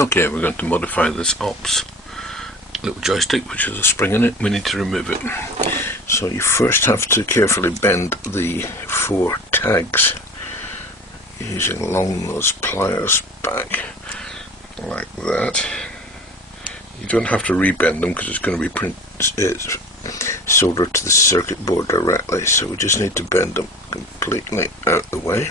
Okay, we're going to modify this ALPS little joystick, which has a spring in it. We need to remove it. So you first have to carefully bend the 4 tags using long nose pliers back like that. You don't have to rebend them because it's going to be soldered to the circuit board directly, so we just need to bend them completely out of the way.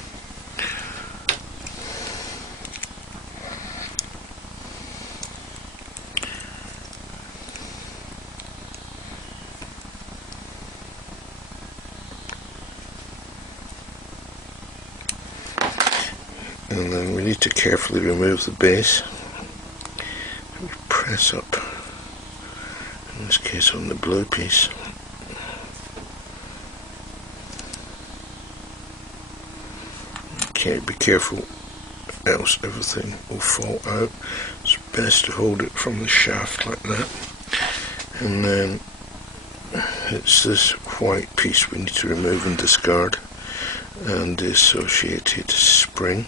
And then we need to carefully remove the base. We press up, in this case on the blue piece. Okay, be careful, else everything will fall out. It's best to hold it from the shaft like that. And then it's this white piece we need to remove and discard, and the associated spring.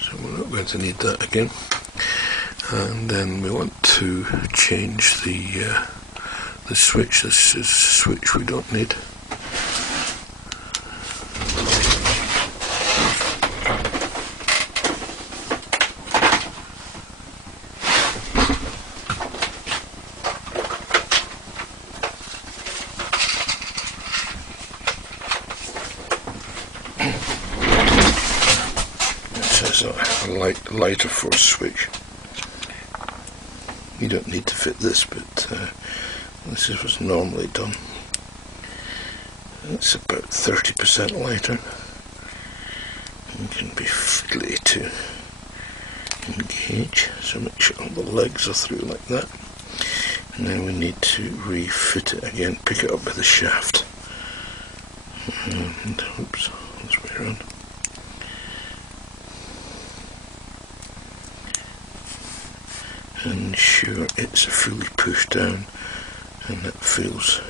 So we're not going to need that again. And then we want to change the switch. This is a switch we don't need. A lighter force switch. You don't need to fit this, but this is what's normally done. It's about 30% lighter. It can be fiddly to engage, so make sure all the legs are through like that. And then we need to refit it again, pick it up by the shaft. And oops, this way around. And ensure it's fully pushed down and it feels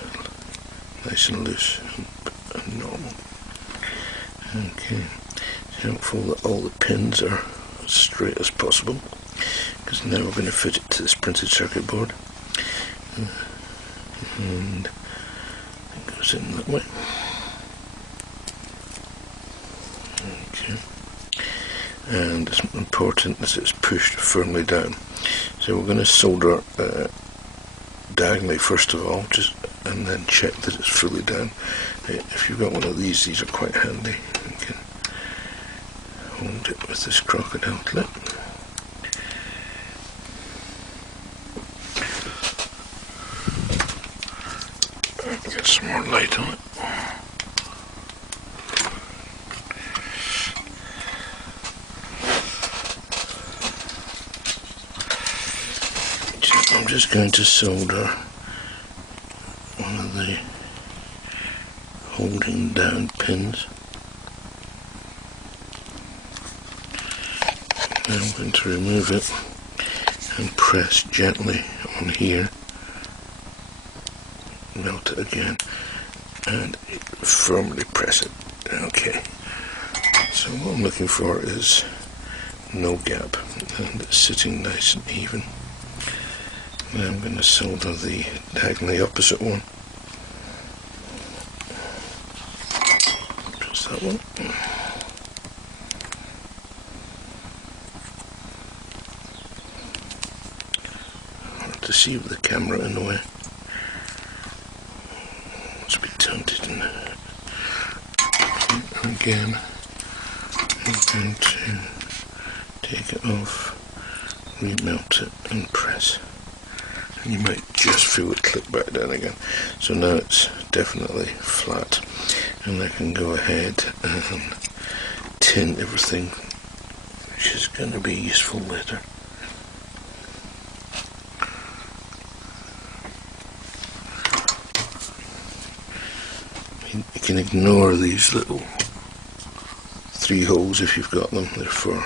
nice and loose and normal. Okay, it's helpful that all the pins are as straight as possible, because now we're going to fit it to this printed circuit board, and it goes in that way. Okay, and it's important that it's pushed firmly down. So we're going to solder diagonally first of all, and then check that it's fully down. If you've got one of these are quite handy. You can hold it with this crocodile clip. Get some more light on it. I'm just going to solder one of the holding down pins. Now I'm going to remove it and press gently on here, melt it again, and firmly press it. Okay, so what I'm looking for is no gap, and it's sitting nice and even. Now I'm going to solder the diagonally opposite one. Just that one. Hard to see with the camera in the way. Must be tilted in there. Again, I'm going to take it off, remelt it and press. You might just feel it click back down again. So now it's definitely flat, and I can go ahead and tin everything, which is going to be useful later. You can ignore these little 3 holes if you've got them. They're for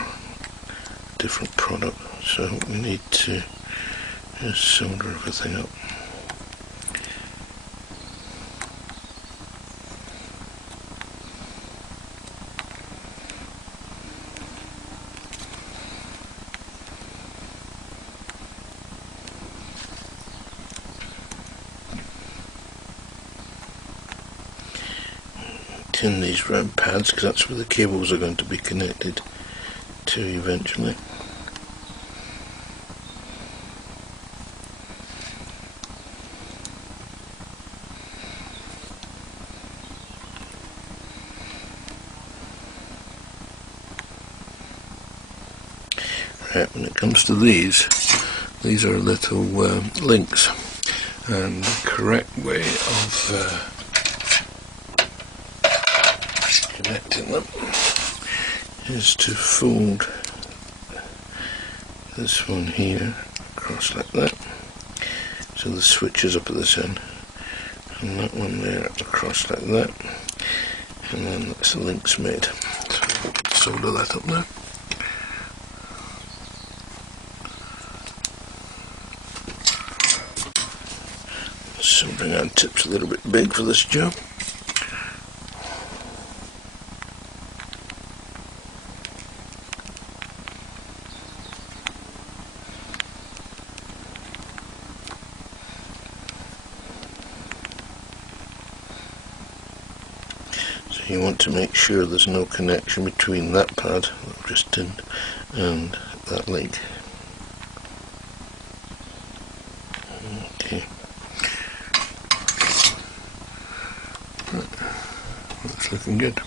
different product. So we need to just solder everything up. tin these round pads because that's where the cables are going to be connected to eventually. Right, when it comes to these are little links, and the correct way of connecting them is to fold this one here across like that, so the switch is up at this end, and that one there across like that, and then that's the links made. So solder that up now. Soldering iron tip's a little bit big for this job. So you want to make sure there's no connection between that pad that I've just tinned and that link. Okay. That's looking good.